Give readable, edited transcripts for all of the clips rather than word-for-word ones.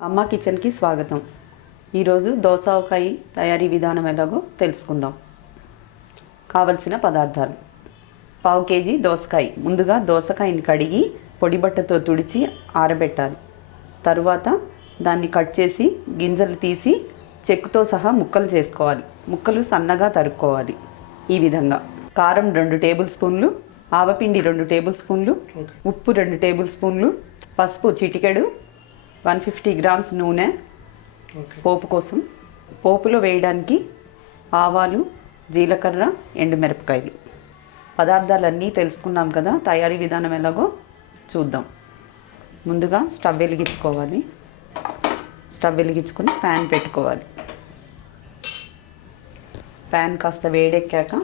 అమ్మ కిచెన్కి స్వాగతం. ఈరోజు దోసకాయ తయారీ విధానం ఎలాగో తెలుసుకుందాం. కావలసిన పదార్థాలు: 1/2 కేజీ దోసకాయ. ముందుగా దోసకాయని కడిగి పొడి బట్టతో తుడిచి ఆరబెట్టాలి. తరువాత దాన్ని కట్ చేసి గింజలు తీసి చెక్కుతో సహా ముక్కలు చేసుకోవాలి. ముక్కలు సన్నగా తరుక్కోవాలి. ఈ విధంగా. కారం 2 టేబుల్ స్పూన్లు, ఆవపిండి 2 టేబుల్ స్పూన్లు, ఉప్పు 2 టేబుల్ స్పూన్లు, పసుపు చిటికెడు, 150 గ్రామ్స్ నూనె పోపు కోసం. పోపులో వేయడానికి ఆవాలు, జీలకర్ర, ఎండుమిరపకాయలు. పదార్థాలన్నీ తెలుసుకున్నాం కదా. తయారీ విధానం ఎలాగో చూద్దాం. ముందుగా స్టవ్ వెలిగించుకోవాలి. స్టవ్ వెలిగించుకొని ప్యాన్ పెట్టుకోవాలి. ప్యాన్ కాస్త వేడెక్కాక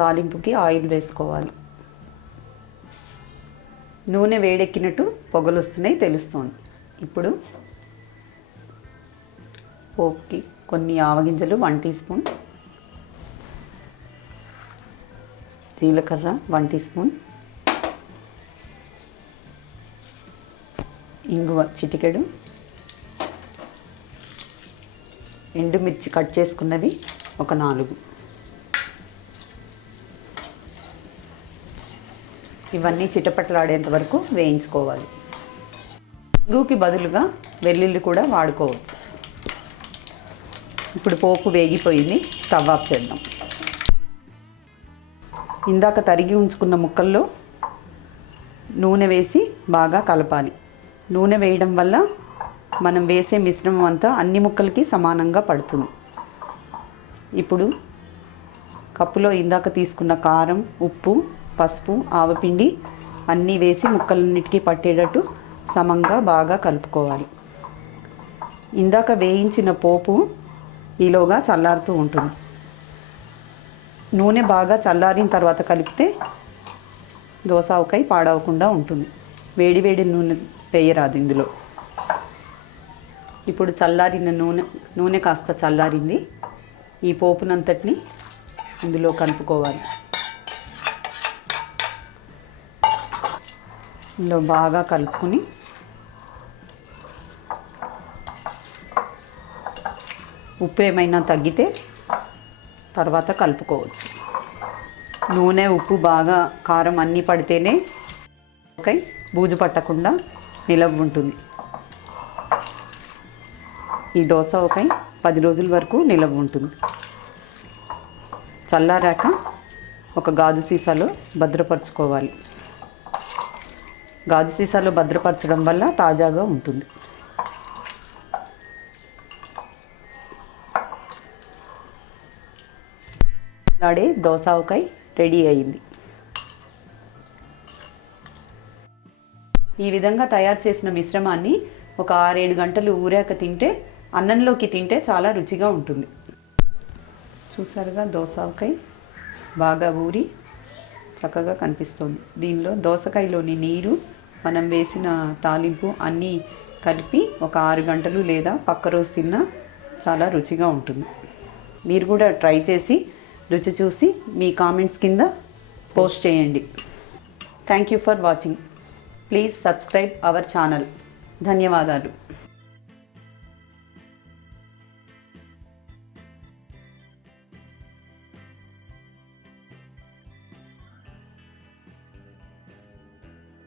తాలింపుకి ఆయిల్ వేసుకోవాలి. నూనె వేడెక్కినట్టు పొగలు వస్తున్నాయి, తెలుస్తుంది. ఇప్పుడు పోపుకి కొన్ని ఆవగింజలు 1 టీ స్పూన్, జీలకర్ర 1 టీ స్పూన్, ఇంగువ చిటికెడు, ఎండుమిర్చి కట్ చేసుకున్నవి ఒక 4. ఇవన్నీ చిటపటలాడేంత వరకు వేయించుకోవాలి. ఇంగుకి బదులుగా వెల్లుల్లి కూడా వాడుకోవచ్చు. ఇప్పుడు పోపు వేగిపోయింది. స్టవ్ ఆఫ్ చేద్దాం. ఇందాక తరిగి ఉంచుకున్న ముక్కల్లో నూనె వేసి బాగా కలపాలి. నూనె వేయడం వల్ల మనం వేసే మిశ్రమం అంతా అన్ని ముక్కలకి సమానంగా పడుతుంది. ఇప్పుడు కప్పులో ఇందాక తీసుకున్న కారం, ఉప్పు, పసుపు, ఆవపిండి అన్నీ వేసి ముక్కలన్నిటికీ పట్టేటట్టు సమంగా బాగా కలుపుకోవాలి. ఇందాక వేయించిన పోపు ఈలోగా చల్లారుతూ ఉంటుంది. నూనె బాగా చల్లారిన తర్వాత కలిపితే దోసకాయ పాడవకుండా ఉంటుంది. వేడి వేడి నూనె వేయరాదు ఇందులో. ఇప్పుడు చల్లారిన నూనె కాస్త చల్లారింది. ఈ పోపునంతటిని ఇందులో కలుపుకోవాలి. ఇందులో బాగా కలుపుకొని ఉప్పు ఏమైనా తగ్గితే తర్వాత కలుపుకోవచ్చు. నూనె, ఉప్పు, బాగా కారం అన్నీ పడితేనే బూజు పట్టకుండా నిలవ ఉంటుంది. ఈ దోసకాయ 10 రోజుల వరకు నిలవ ఉంటుంది. చల్లారాక ఒక గాజు సీసాలో భద్రపరచుకోవాలి. గాజు సీసాలో భద్రపరచడం వల్ల తాజాగా ఉంటుంది. నాడే దోసకాయ రెడీ అయింది. ఈ విధంగా తయారు చేసిన మిశ్రమాన్ని ఒక 6-7 గంటలు ఊరాక తింటే, అన్నంలోకి తింటే చాలా రుచిగా ఉంటుంది. చూసారుగా, దోసకాయ బాగా ఊరి చక్కగా కనిపిస్తుంది. దీనిలో దోసకాయలోని నీరు, మనం వేసిన తాలింపు అన్నీ కలిపి ఒక 6 గంటలు లేదా పక్క రోజు తిన్నా చాలా రుచిగా ఉంటుంది. మీరు కూడా ట్రై చేసి రుచి చూసి మీ కామెంట్స్ కింద పోస్ట్ చేయండి. Thank you for watching. Please subscribe our channel. ధన్యవాదాలు.